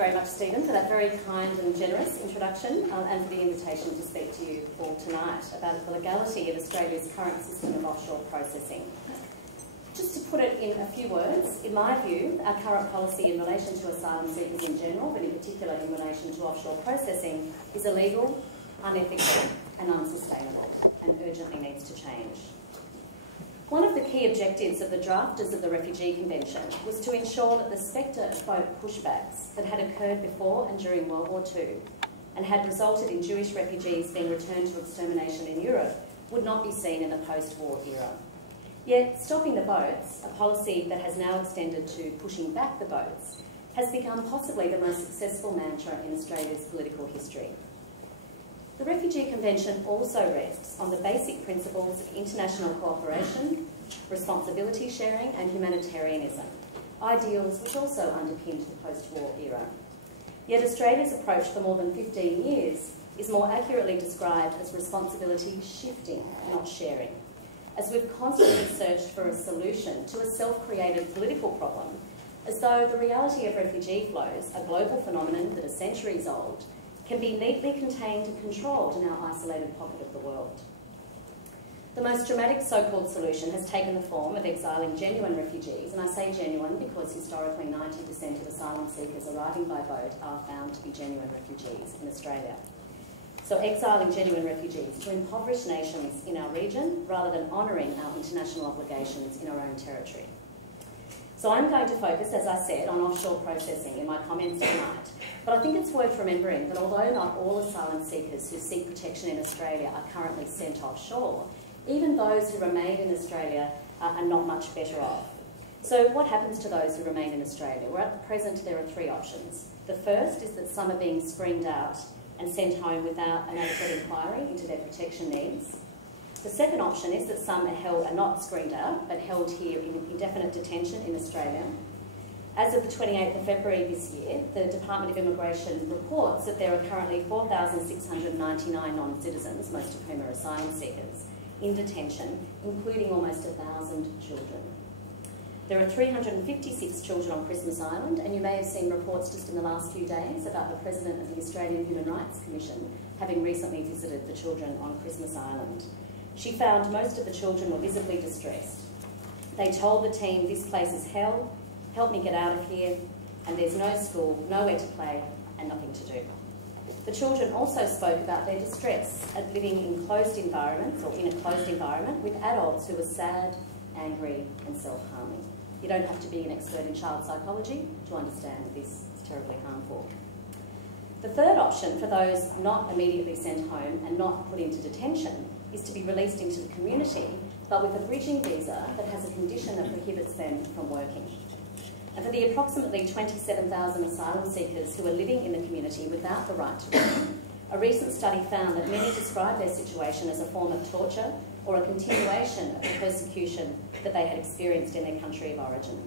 very much, Stephen, for that very kind and generous introduction and for the invitation to speak to you all tonight about the legality of Australia's current system of offshore processing. Just to put it in a few words, in my view, our current policy in relation to asylum seekers in general, but in particular in relation to offshore processing, is illegal, unethical and unsustainable and urgently needs to change. One of the key objectives of the drafters of the Refugee Convention was to ensure that the spectre of boat pushbacks that had occurred before and during World War II and had resulted in Jewish refugees being returned to extermination in Europe would not be seen in the post-war era. Yet, stopping the boats, a policy that has now extended to pushing back the boats, has become possibly the most successful mantra in Australia's political history. The Refugee Convention also rests on the basic principles of international cooperation, responsibility sharing and humanitarianism, ideals which also underpinned the post-war era. Yet Australia's approach for more than 15 years is more accurately described as responsibility shifting, not sharing, as we've constantly searched for a solution to a self-created political problem, as though the reality of refugee flows, a global phenomenon that is centuries old, can be neatly contained and controlled in our isolated pocket of the world. The most dramatic so-called solution has taken the form of exiling genuine refugees, and I say genuine because historically 90% of asylum seekers arriving by boat are found to be genuine refugees in Australia. So exiling genuine refugees to impoverish nations in our region rather than honouring our international obligations in our own territory. So I'm going to focus, as I said, on offshore processing in my comments tonight. But I think it's worth remembering that although not all asylum seekers who seek protection in Australia are currently sent offshore, even those who remain in Australia are not much better off. So what happens to those who remain in Australia? Well, at present there are three options. The first is that some are being screened out and sent home without an adequate inquiry into their protection needs. The second option is that some are not screened out, but held here in indefinite detention in Australia. As of the 28th of February this year, the Department of Immigration reports that there are currently 4,699 non-citizens, most of whom are asylum seekers, in detention, including almost 1,000 children. There are 356 children on Christmas Island, and you may have seen reports just in the last few days about the President of the Australian Human Rights Commission having recently visited the children on Christmas Island. She found most of the children were visibly distressed. They told the team, "This place is hell, help me get out of here, and there's no school, nowhere to play, and nothing to do." The children also spoke about their distress at living in closed environments, or in a closed environment, with adults who were sad, angry, and self-harming. You don't have to be an expert in child psychology to understand that this is terribly harmful. The third option for those not immediately sent home and not put into detention is to be released into the community, but with a bridging visa that has a condition that prohibits them from working. And for the approximately 27,000 asylum seekers who are living in the community without the right to work, a recent study found that many describe their situation as a form of torture or a continuation of the persecution that they had experienced in their country of origin.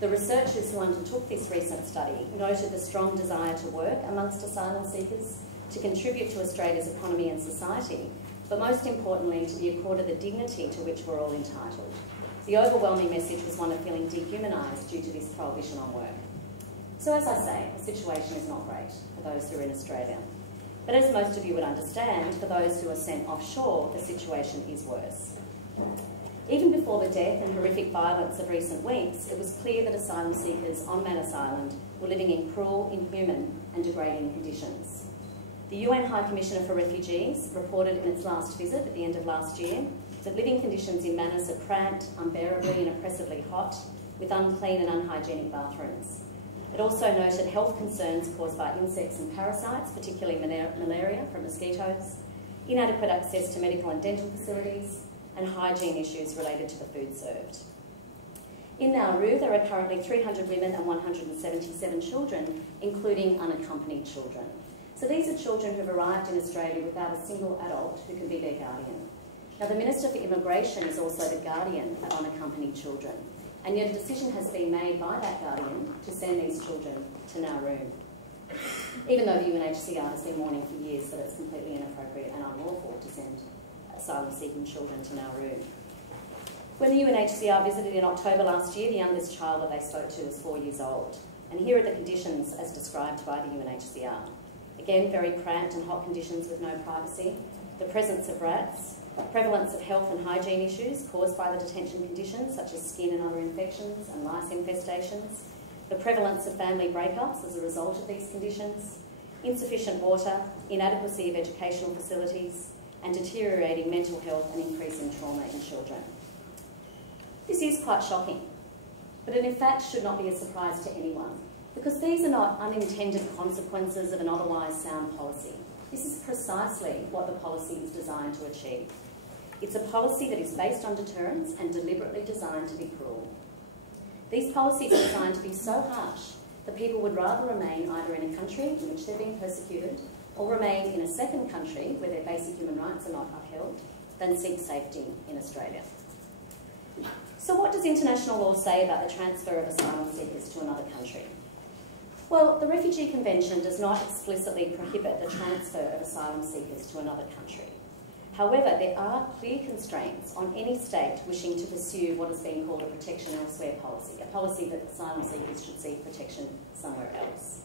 The researchers who undertook this recent study noted the strong desire to work amongst asylum seekers, to contribute to Australia's economy and society, but most importantly, to be accorded the dignity to which we're all entitled. The overwhelming message was one of feeling dehumanised due to this prohibition on work. So as I say, the situation is not great for those who are in Australia. But as most of you would understand, for those who are sent offshore, the situation is worse. Even before the death and horrific violence of recent weeks, it was clear that asylum seekers on Manus Island were living in cruel, inhuman and degrading conditions. The UN High Commissioner for Refugees reported in its last visit at the end of last year that living conditions in Manus are cramped, unbearably and oppressively hot, with unclean and unhygienic bathrooms. It also noted health concerns caused by insects and parasites, particularly malaria from mosquitoes, inadequate access to medical and dental facilities, and hygiene issues related to the food served. In Nauru, there are currently 300 women and 177 children, including unaccompanied children. So these are children who have arrived in Australia without a single adult who can be their guardian. Now, the Minister for Immigration is also the guardian of unaccompanied children, and yet a decision has been made by that guardian to send these children to Nauru, even though the UNHCR has been warning for years that it's completely inappropriate and unlawful to send asylum-seeking children to Nauru. When the UNHCR visited in October last year, the youngest child that they spoke to was 4 years old. And here are the conditions as described by the UNHCR. Again, very cramped and hot conditions with no privacy, the presence of rats, prevalence of health and hygiene issues caused by the detention conditions, such as skin and other infections and lice infestations, the prevalence of family breakups as a result of these conditions, insufficient water, inadequacy of educational facilities, and deteriorating mental health and increasing trauma in children. This is quite shocking, but it in fact should not be a surprise to anyone, because these are not unintended consequences of an otherwise sound policy. This is precisely what the policy is designed to achieve. It's a policy that is based on deterrence and deliberately designed to be cruel. These policies are designed to be so harsh that people would rather remain either in a country in which they're being persecuted or remain in a second country where their basic human rights are not upheld than seek safety in Australia. So what does international law say about the transfer of asylum seekers to another country? Well, the Refugee Convention does not explicitly prohibit the transfer of asylum seekers to another country. However, there are clear constraints on any state wishing to pursue what has been called a protection elsewhere policy, a policy that asylum seekers should seek protection somewhere else.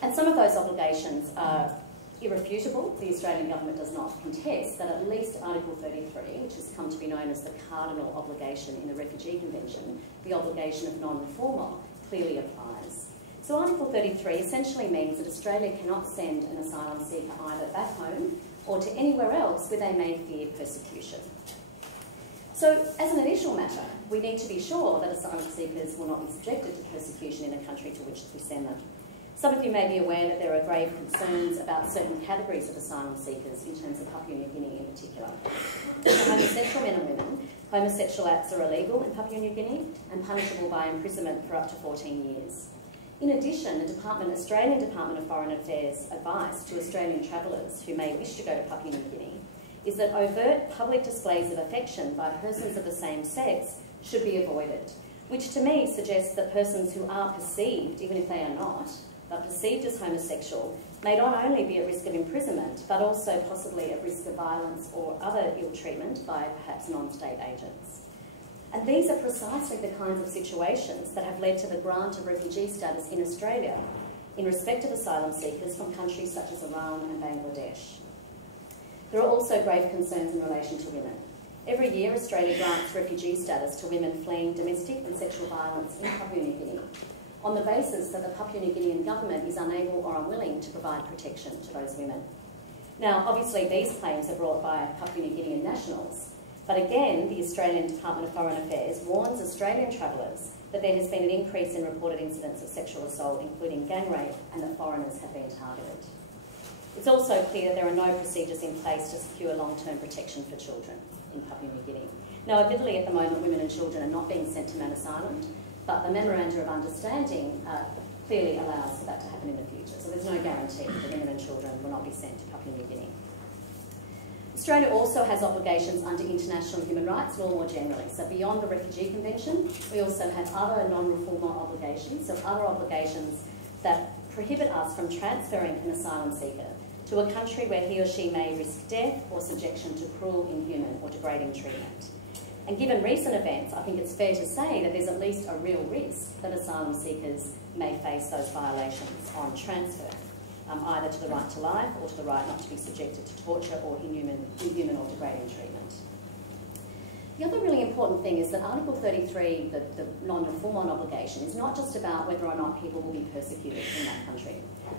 And some of those obligations are irrefutable. The Australian government does not contest that at least Article 33, which has come to be known as the cardinal obligation in the Refugee Convention, the obligation of non-refoulement, clearly applies. So Article 33 essentially means that Australia cannot send an asylum seeker either back home or to anywhere else where they may fear persecution. So, as an initial matter, we need to be sure that asylum seekers will not be subjected to persecution in a country to which we send them. Some of you may be aware that there are grave concerns about certain categories of asylum seekers in terms of Papua New Guinea in particular. For homosexual men and women, homosexual acts are illegal in Papua New Guinea and punishable by imprisonment for up to 14 years. In addition, the Australian Department of Foreign Affairs advice to Australian travellers who may wish to go to Papua New Guinea is that overt public displays of affection by persons of the same sex should be avoided, which to me suggests that persons who are perceived, even if they are not, but perceived as homosexual, may not only be at risk of imprisonment, but also possibly at risk of violence or other ill treatment by perhaps non-state agents. And these are precisely the kinds of situations that have led to the grant of refugee status in Australia in respect of asylum seekers from countries such as Iran and Bangladesh. There are also grave concerns in relation to women. Every year, Australia grants refugee status to women fleeing domestic and sexual violence in Papua New Guinea on the basis that the Papua New Guinean government is unable or unwilling to provide protection to those women. Now, obviously, these claims are brought by Papua New Guinean nationals, but again, the Australian Department of Foreign Affairs warns Australian travellers that there has been an increase in reported incidents of sexual assault, including gang rape, and that foreigners have been targeted. It's also clear there are no procedures in place to secure long-term protection for children in Papua New Guinea. Now, admittedly, at the moment, women and children are not being sent to Manus Island, but the Memorandum of Understanding clearly allows for that to happen in the future. So there's no guarantee that women and children will not be sent to Papua New Guinea. Australia also has obligations under international human rights law more generally. So beyond the Refugee Convention, we also have other non-refoulement obligations, so other obligations that prohibit us from transferring an asylum seeker to a country where he or she may risk death or subjection to cruel, inhuman or degrading treatment. And given recent events, I think it's fair to say that there's at least a real risk that asylum seekers may face those violations on transfer, either to the right to life or to the right not to be subjected to torture or inhuman or degrading treatment. The other really important thing is that Article 33, the non-refoulement obligation, is not just about whether or not people will be persecuted in that country.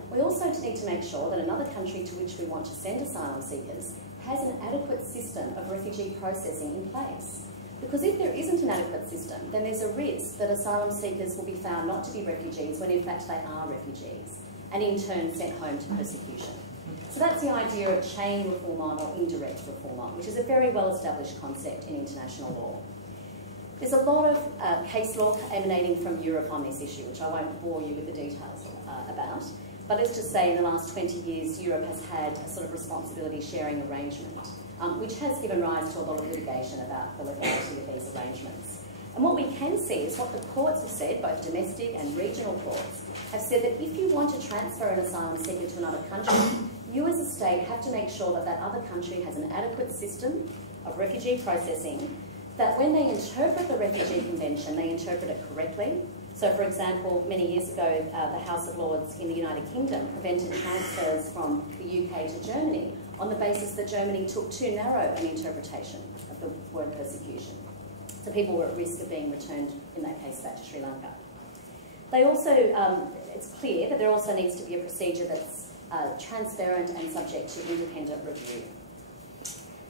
We also need to make sure that another country to which we want to send asylum seekers has an adequate system of refugee processing in place. Because if there isn't an adequate system, then there's a risk that asylum seekers will be found not to be refugees when in fact they are refugees, and in turn sent home to persecution. So that's the idea of chain refoulement or indirect refoulement, which is a very well-established concept in international law. There's a lot of case law emanating from Europe on this issue, which I won't bore you with the details about, but let's just say in the last 20 years, Europe has had a sort of responsibility sharing arrangement, which has given rise to a lot of litigation about the legality of these arrangements. And what we can see is what the courts have said, both domestic and regional courts, have said that if you want to transfer an asylum seeker to another country, you as a state have to make sure that that other country has an adequate system of refugee processing that when they interpret the Refugee Convention, they interpret it correctly. So, for example, many years ago, the House of Lords in the United Kingdom prevented transfers from the UK to Germany on the basis that Germany took too narrow an interpretation of the word persecution. So people were at risk of being returned, in that case, back to Sri Lanka. They also, it's clear that there also needs to be a procedure that's transparent and subject to independent review.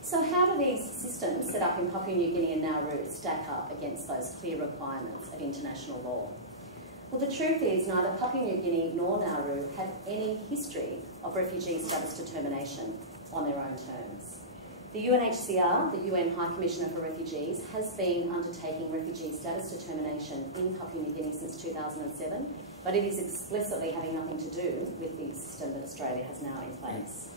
So how do these systems set up in Papua New Guinea and Nauru stack up against those clear requirements of international law? Well, the truth is neither Papua New Guinea nor Nauru have any history of refugee status determination on their own terms. The UNHCR, the UN High Commissioner for Refugees, has been undertaking refugee status determination in Papua New Guinea since 2007, but it is explicitly having nothing to do with the system that Australia has now in place.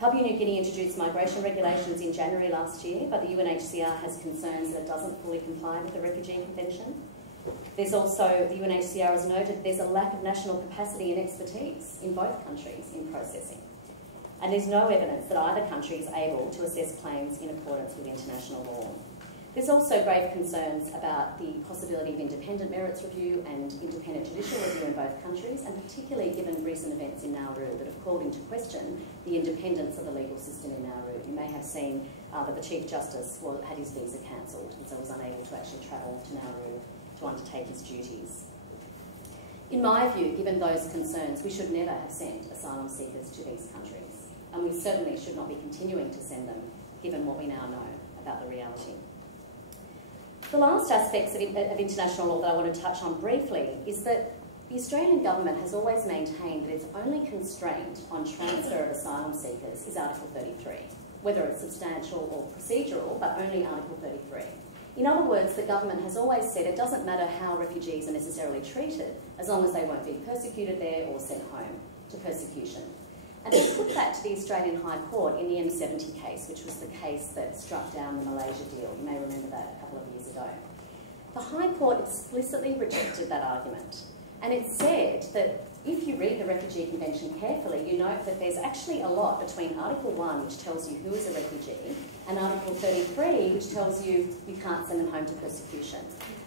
Papua New Guinea introduced migration regulations in January last year, but the UNHCR has concerns that it doesn't fully comply with the Refugee Convention. There's also, the UNHCR has noted, there's a lack of national capacity and expertise in both countries in processing. And there's no evidence that either country is able to assess claims in accordance with international law. There's also grave concerns about the possibility of independent merits review and independent judicial review in both countries, and particularly given recent events in Nauru that have called into question the independence of the legal system in Nauru. You may have seen that the Chief Justice had his visa cancelled and so was unable to actually travel to Nauru to undertake his duties. In my view, given those concerns, we should never have sent asylum seekers to these countries, and we certainly should not be continuing to send them, given what we now know about the reality. The last aspects of international law that I want to touch on briefly is that the Australian government has always maintained that its only constraint on transfer of asylum seekers is Article 33, whether it's substantial or procedural, but only Article 33. In other words, the government has always said it doesn't matter how refugees are necessarily treated, as long as they won't be persecuted there or sent home to persecution. And they put that to the Australian High Court in the M70 case, which was the case that struck down the Malaysia deal. You may remember that a couple of years ago. The High Court explicitly rejected that argument. And it said that if you read the Refugee Convention carefully, you note that there's actually a lot between Article 1, which tells you who is a refugee, and Article 33, which tells you you can't send them home to persecution.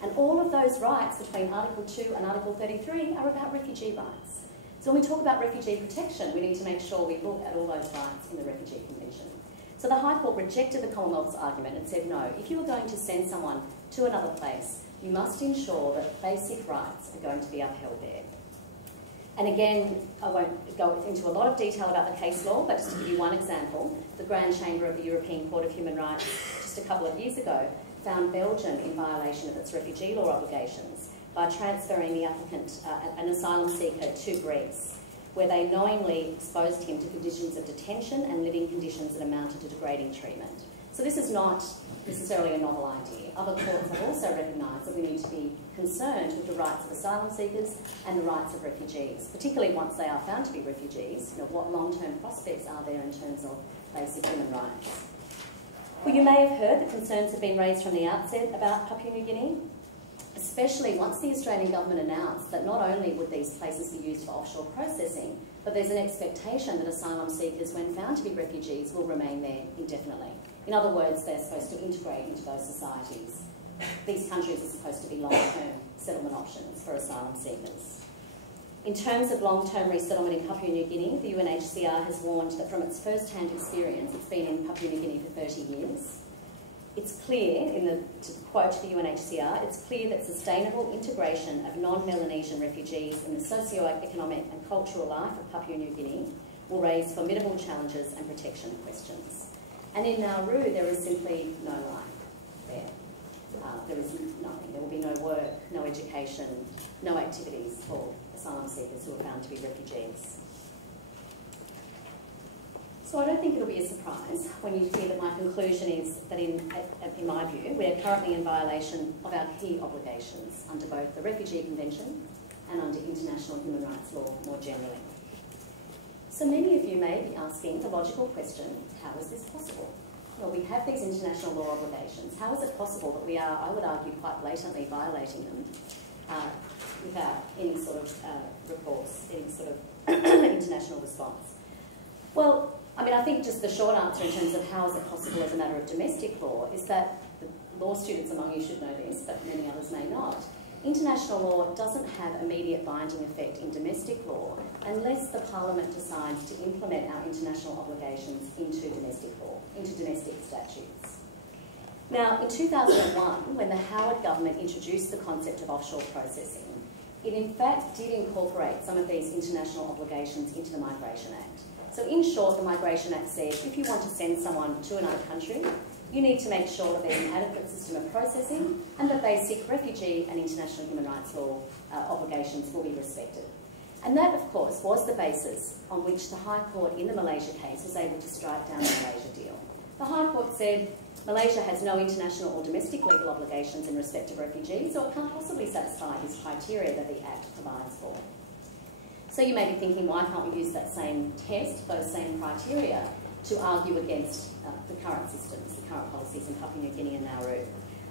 And all of those rights between Article 2 and Article 33 are about refugee rights. So when we talk about refugee protection, we need to make sure we look at all those rights in the Refugee Convention. So the High Court rejected the Commonwealth's argument and said, no, if you are going to send someone to another place, you must ensure that basic rights are going to be upheld there. And again, I won't go into a lot of detail about the case law, but just to give you one example, the Grand Chamber of the European Court of Human Rights just a couple of years ago found Belgium in violation of its refugee law obligations by transferring the applicant, an asylum seeker, to Greece, where they knowingly exposed him to conditions of detention and living conditions that amounted to degrading treatment. So this is not necessarily a novel idea. Other courts have also recognised that we need to be concerned with the rights of asylum seekers and the rights of refugees, particularly once they are found to be refugees. You know, what long-term prospects are there in terms of basic human rights? Well, you may have heard that concerns have been raised from the outset about Papua New Guinea, especially once the Australian government announced that not only would these places be used for offshore processing, but there's an expectation that asylum seekers, when found to be refugees, will remain there indefinitely. In other words, they're supposed to integrate into those societies. These countries are supposed to be long-term settlement options for asylum seekers. In terms of long-term resettlement in Papua New Guinea, the UNHCR has warned that from its first-hand experience, it's been in Papua New Guinea for 30 years, it's clear, to quote the UNHCR, it's clear that sustainable integration of non-Melanesian refugees in the socio-economic and cultural life of Papua New Guinea will raise formidable challenges and protection questions. And in Nauru, there is simply no life there. There is nothing. There will be no work, no education, no activities for asylum seekers who are found to be refugees. So I don't think it'll be a surprise when you hear that my conclusion is that in my view, we are currently in violation of our key obligations under both the Refugee Convention and under international human rights law more generally. So many of you may be asking the logical question, how is this possible? Well, we have these international law obligations. How is it possible that we are, I would argue, quite blatantly violating them without any sort of recourse, any sort of international response? Well, I mean, I think just the short answer in terms of how is it possible as a matter of domestic law is that the law students among you should know this, but many others may not. International law doesn't have immediate binding effect in domestic law unless the Parliament decides to implement our international obligations into domestic law, into domestic statutes. Now, in 2001, when the Howard government introduced the concept of offshore processing, it in fact did incorporate some of these international obligations into the Migration Act. So in short, the Migration Act said if you want to send someone to another country, you need to make sure that there's an adequate system of processing and that basic refugee and international human rights law obligations will be respected. And that, of course, was the basis on which the High Court in the Malaysia case was able to strike down the Malaysia deal. The High Court said Malaysia has no international or domestic legal obligations in respect of refugees, so it can't possibly satisfy this criteria that the Act provides for. So you may be thinking, why can't we use that same test, those same criteria, to argue against the current systems, the current policies in Papua New Guinea and Nauru?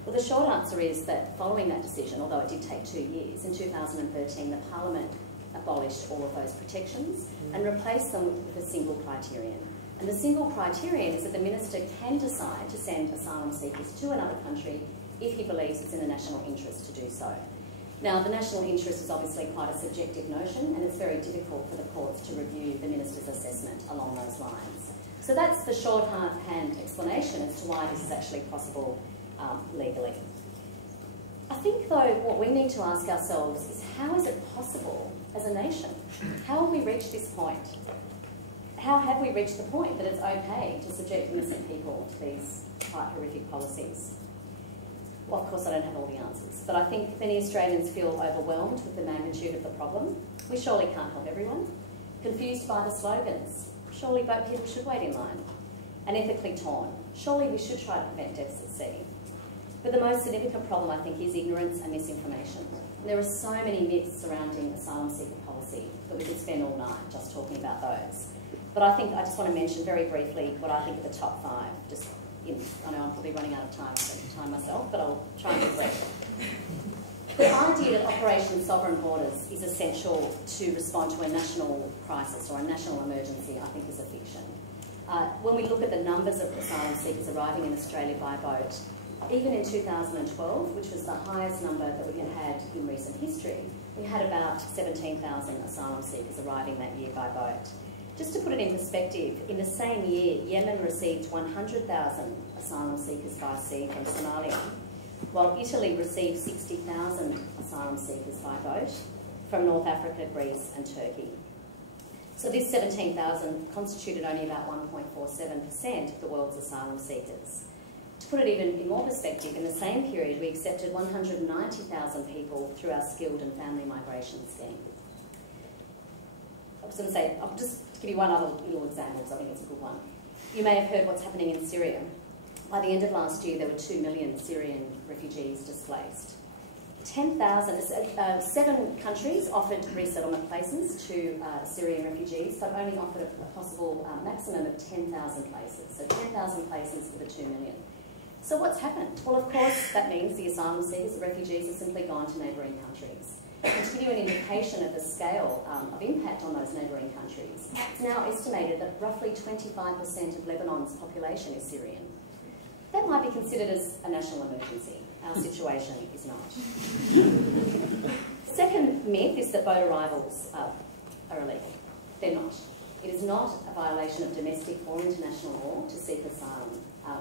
Well, the short answer is that following that decision, although it did take 2 years, in 2013 the Parliament abolished all of those protections and replaced them with a single criterion. And the single criterion is that the Minister can decide to send asylum seekers to another country if he believes it's in the national interest to do so. Now, the national interest is obviously quite a subjective notion, and it's very difficult for the courts to review the Minister's assessment along those lines. So that's the shorthand explanation as to why this is actually possible legally. I think, though, what we need to ask ourselves is how is it possible as a nation? How have we reached this point? How have we reached the point that it's okay to subject innocent people to these quite horrific policies? Well, of course, I don't have all the answers, but I think many Australians feel overwhelmed with the magnitude of the problem. We surely can't help everyone. Confused by the slogans. Surely boat people should wait in line. And ethically torn. Surely we should try to prevent deaths at sea. But the most significant problem, I think, is ignorance and misinformation. There are so many myths surrounding asylum seeker policy that we could spend all night just talking about those. But I think I just want to mention very briefly what I think are the top 5. I know I'm probably running out of time myself, but I'll try and be brief. The idea that Operation Sovereign Borders is essential to respond to a national crisis or a national emergency, I think, is a fiction. When we look at the numbers of asylum seekers arriving in Australia by boat, even in 2012, which was the highest number that we had in recent history, we had about 17,000 asylum seekers arriving that year by boat. Just to put it in perspective, in the same year, Yemen received 100,000 asylum seekers by sea from Somalia, while Italy received 60,000 asylum seekers by boat from North Africa, Greece and Turkey. So this 17,000 constituted only about 1.47% of the world's asylum seekers. To put it even in more perspective, in the same period we accepted 190,000 people through our skilled and family migration scheme. I was going to say, I'll just give you one other little example because I think it's a good one. You may have heard what's happening in Syria. By the end of last year, there were 2 million Syrian refugees displaced. 7 countries offered resettlement places to Syrian refugees, but only offered a possible maximum of 10,000 places. So 10,000 places for the 2 million. So what's happened? Well, of course, that means the asylum seekers, the refugees, have simply gone to neighbouring countries. And to give you an indication of the scale of impact on those neighbouring countries, it's now estimated that roughly 25% of Lebanon's population is Syrian. That might be considered as a national emergency. Our situation is not. Second myth is that boat arrivals are illegal. They're not. It is not a violation of domestic or international law to seek asylum,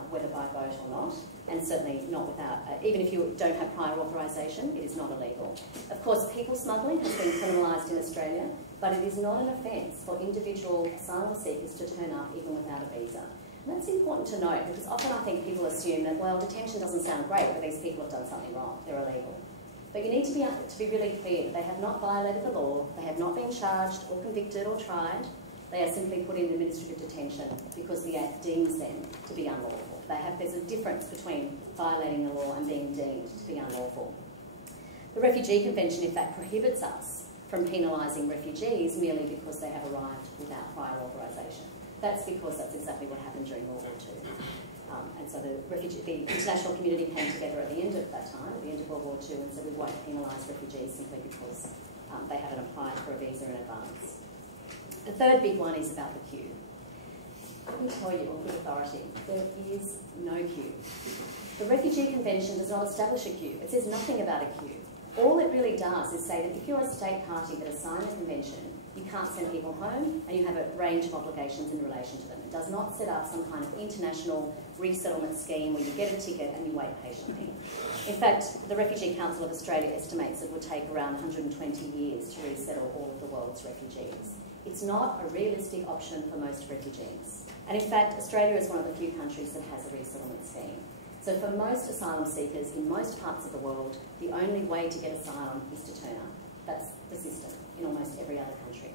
whether by boat or not, and certainly not without, even if you don't have prior authorisation, it is not illegal. Of course, people smuggling has been criminalised in Australia, but it is not an offence for individual asylum seekers to turn up even without a visa. And that's important to note because often I think people assume that, well, detention doesn't sound great, but these people have done something wrong, they're illegal. But you need to be really clear that they have not violated the law, they have not been charged or convicted or tried. They are simply put in administrative detention because the Act deems them to be unlawful. There's a difference between violating the law and being deemed to be unlawful. The Refugee Convention, in fact, prohibits us from penalising refugees merely because they have arrived without prior authorisation. That's because that's exactly what happened during World War II. And so the international community came together at the end of that time, at the end of World War II, and said we won't penalise refugees simply because they haven't applied for a visa in advance. The third big one is about the queue. let me tell you on good authority, there is no queue. The Refugee Convention does not establish a queue. It says nothing about a queue. All it really does is say that if you're a state party that has signed the convention, you can't send people home and you have a range of obligations in relation to them. It does not set up some kind of international resettlement scheme where you get a ticket and you wait patiently. In fact, the Refugee Council of Australia estimates it would take around 120 years to resettle all of the world's refugees. It's not a realistic option for most refugees. And in fact, Australia is one of the few countries that has a resettlement scheme. So for most asylum seekers in most parts of the world, the only way to get asylum is to turn up. That's the system in almost every other country.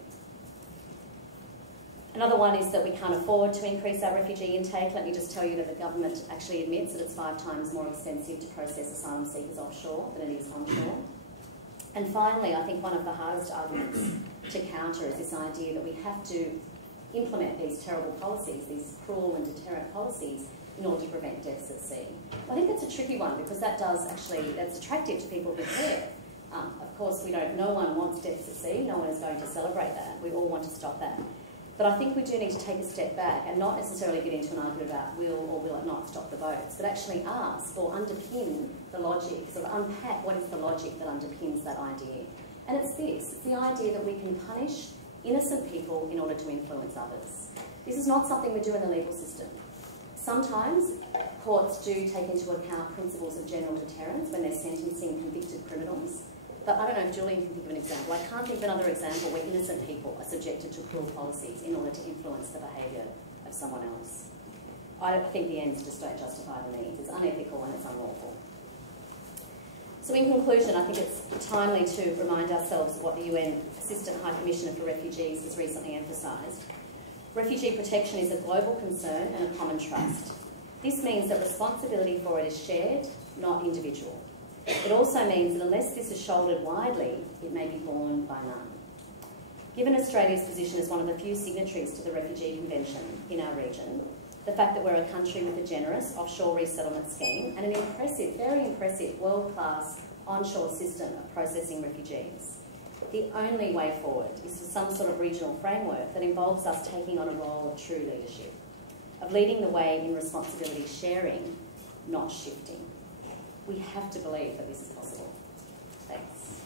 Another one is that we can't afford to increase our refugee intake. Let me just tell you that the government actually admits that it's 5 times more expensive to process asylum seekers offshore than it is onshore. And finally, I think one of the hardest arguments to counter is this idea that we have to implement these terrible policies, these cruel and deterrent policies, in order to prevent deaths at sea. Well, I think that's a tricky one because that's attractive to people who care. Of course, no one wants deaths at sea. No one is going to celebrate that. We all want to stop that. But I think we do need to take a step back and not necessarily get into an argument about will or will it not stop the boats, but actually ask or underpin the logic, sort of unpack what is the logic that underpins that idea. And it's this, it's the idea that we can punish innocent people in order to influence others. This is not something we do in the legal system. Sometimes courts do take into account principles of general deterrence when they're sentencing convicted criminals. But I don't know if Julian can think of an example. I can't think of another example where innocent people are subjected to cruel policies in order to influence the behaviour of someone else. I think the ends just don't justify the means. It's unethical and it's unlawful. So in conclusion, I think it's timely to remind ourselves of what the UN Assistant High Commissioner for Refugees has recently emphasised. Refugee protection is a global concern and a common trust. This means that responsibility for it is shared, not individual. It also means that unless this is shouldered widely, it may be borne by none. Given Australia's position as one of the few signatories to the Refugee Convention in our region, the fact that we're a country with a generous offshore resettlement scheme and an impressive, very impressive, world-class onshore system of processing refugees, the only way forward is for some sort of regional framework that involves us taking on a role of true leadership, of leading the way in responsibility sharing, not shifting. We have to believe that this is possible. Thanks.